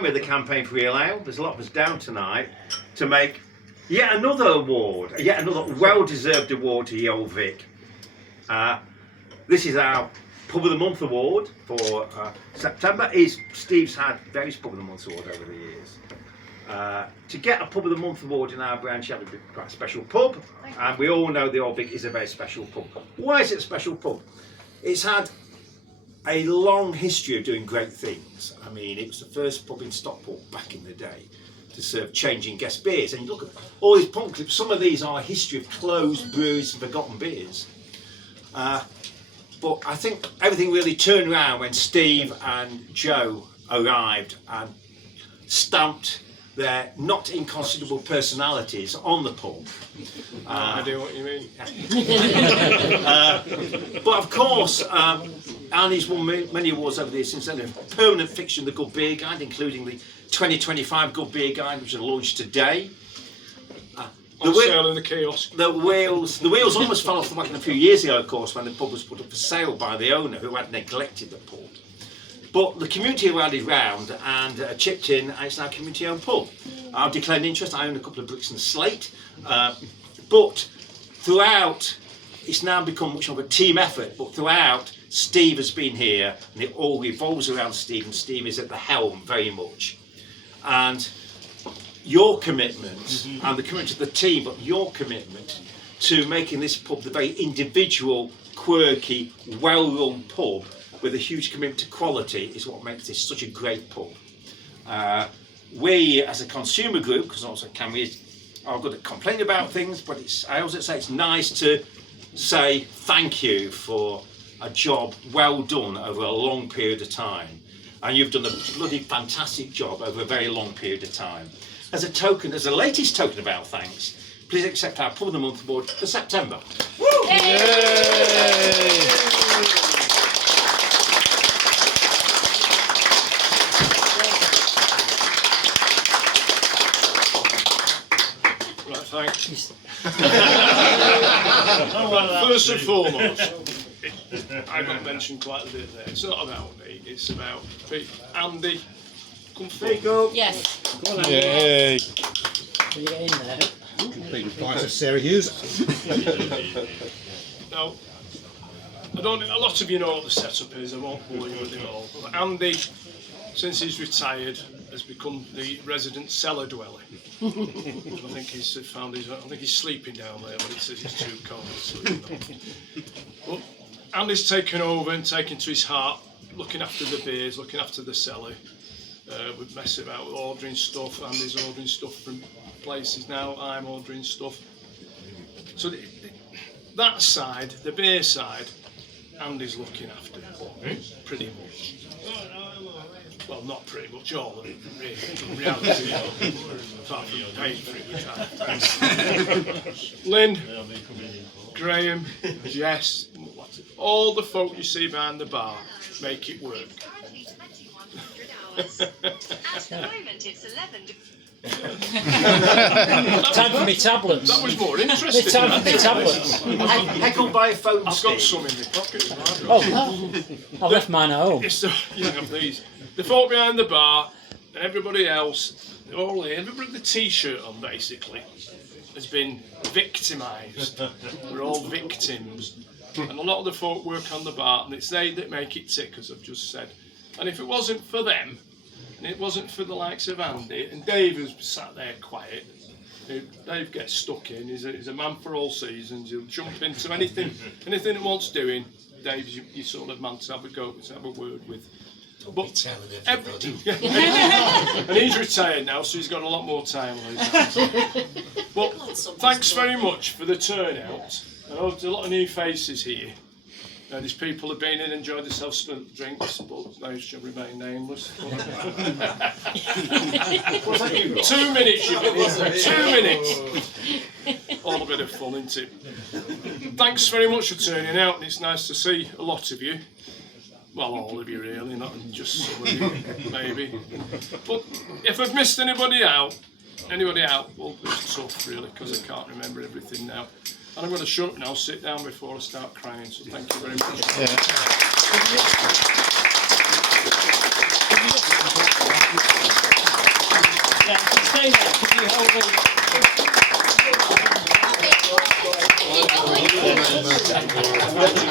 With the campaign for Real Ale, there's a lot of us down tonight to make yet another award, yet another well-deserved award to the Old Vic. This is our Pub of the Month award for September. Steve's had various Pub of the Month awards over the years. To get a Pub of the Month award in our branch, you have to be quite a special pub, and we all know the Old Vic is a very special pub. Why is it a special pub? It's had a long history of doing great things. I mean, it was the first pub in Stockport back in the day to serve changing guest beers. And you look at all these pump clips, some of these are a history of closed breweries and forgotten beers. But I think everything really turned around when Steve and Joe arrived and stamped their not inconsiderable personalities on the pub. I do what you mean. But of course, Annie's won many awards over the years since then. A permanent fixture in the Good Beer Guide, including the 2025 Good Beer Guide, which is launched today. On sale in the kiosk. The wheels almost fell off the wagon a few years ago, of course, when the pub was put up for sale by the owner who had neglected the pub. But the community rallied round and chipped in, and it's now a community-owned pub. I've declared interest. I own a couple of bricks and slate. But throughout, it's now become much more of a team effort. But throughout, Steve has been here, and it all revolves around Steve, and Steve is at the helm very much. And your commitment, and the commitment of the team, but your commitment to making this pub the very individual, quirky, well-run pub with a huge commitment to quality is what makes this such a great pub. We, as a consumer group, because also CAMRA are good at complaining about things, but I also say it's nice to say thank you for a job well done over a long period of time. And you've done a bloody fantastic job over a very long period of time. As a token, as the latest token of our thanks, please accept our Pub of the Month award for September. Woo! Yay! Thanks. First and foremost, I got mentioned quite a bit there. It's not about me, it's about Andy. Come forward. Yes. Go on, yay! Can you get in there? Completed price of Sarah Hughes. Now, a lot of you know what the setup is, I won't bore you with it all. But Andy, since he's retired, has become the resident cellar dweller. I think he's sleeping down there, but it says he's too cold to sleep. But Andy's taken over and taken to his heart, looking after the beers, looking after the cellar. We're messing about with ordering stuff. Andy's ordering stuff from places now. I'm ordering stuff. So that side, the beer side, Andy's looking after pretty much. Well, not pretty much all of it, really. In reality, apart from paying for it. Lynn, Graham, Jess, all the folk you see behind the bar make it work. At the moment, it's 11. Time for me tablets. That was more interesting. Time for me tablets. Heckled by a phone I've stick. got some in my pocket. Oh, I've left mine at home. You can have these. The folk behind the bar and everybody else, everybody with the T-shirt on basically, has been victimised. We're all victims. And a lot of the folk work on the bar, and it's they that make it tick, as I've just said. And if it wasn't for them, and it wasn't for the likes of Andy, and Dave who's sat there quiet, Dave gets stuck in, he's a man for all seasons, he'll jump into anything that wants doing. Dave's your sort of man to have a go, to have a word with. But telling everybody. And he's retired now, so he's got a lot more time on his hands. But thanks very much for the turnout. I know there's a lot of new faces here. These people have been in and enjoyed themselves, spent drinks, but those shall remain nameless. 2 minutes you've been here. 2 minutes. All a bit of fun, isn't it? Thanks very much for turning out, and it's nice to see a lot of you. Well, all of you really, not just some of you, maybe. But if I've missed anybody out, well, it's tough really, because I can't remember everything now. And I'm going to shut up now, sit down before I start crying, so thank you very much. stay there. Could you hold the...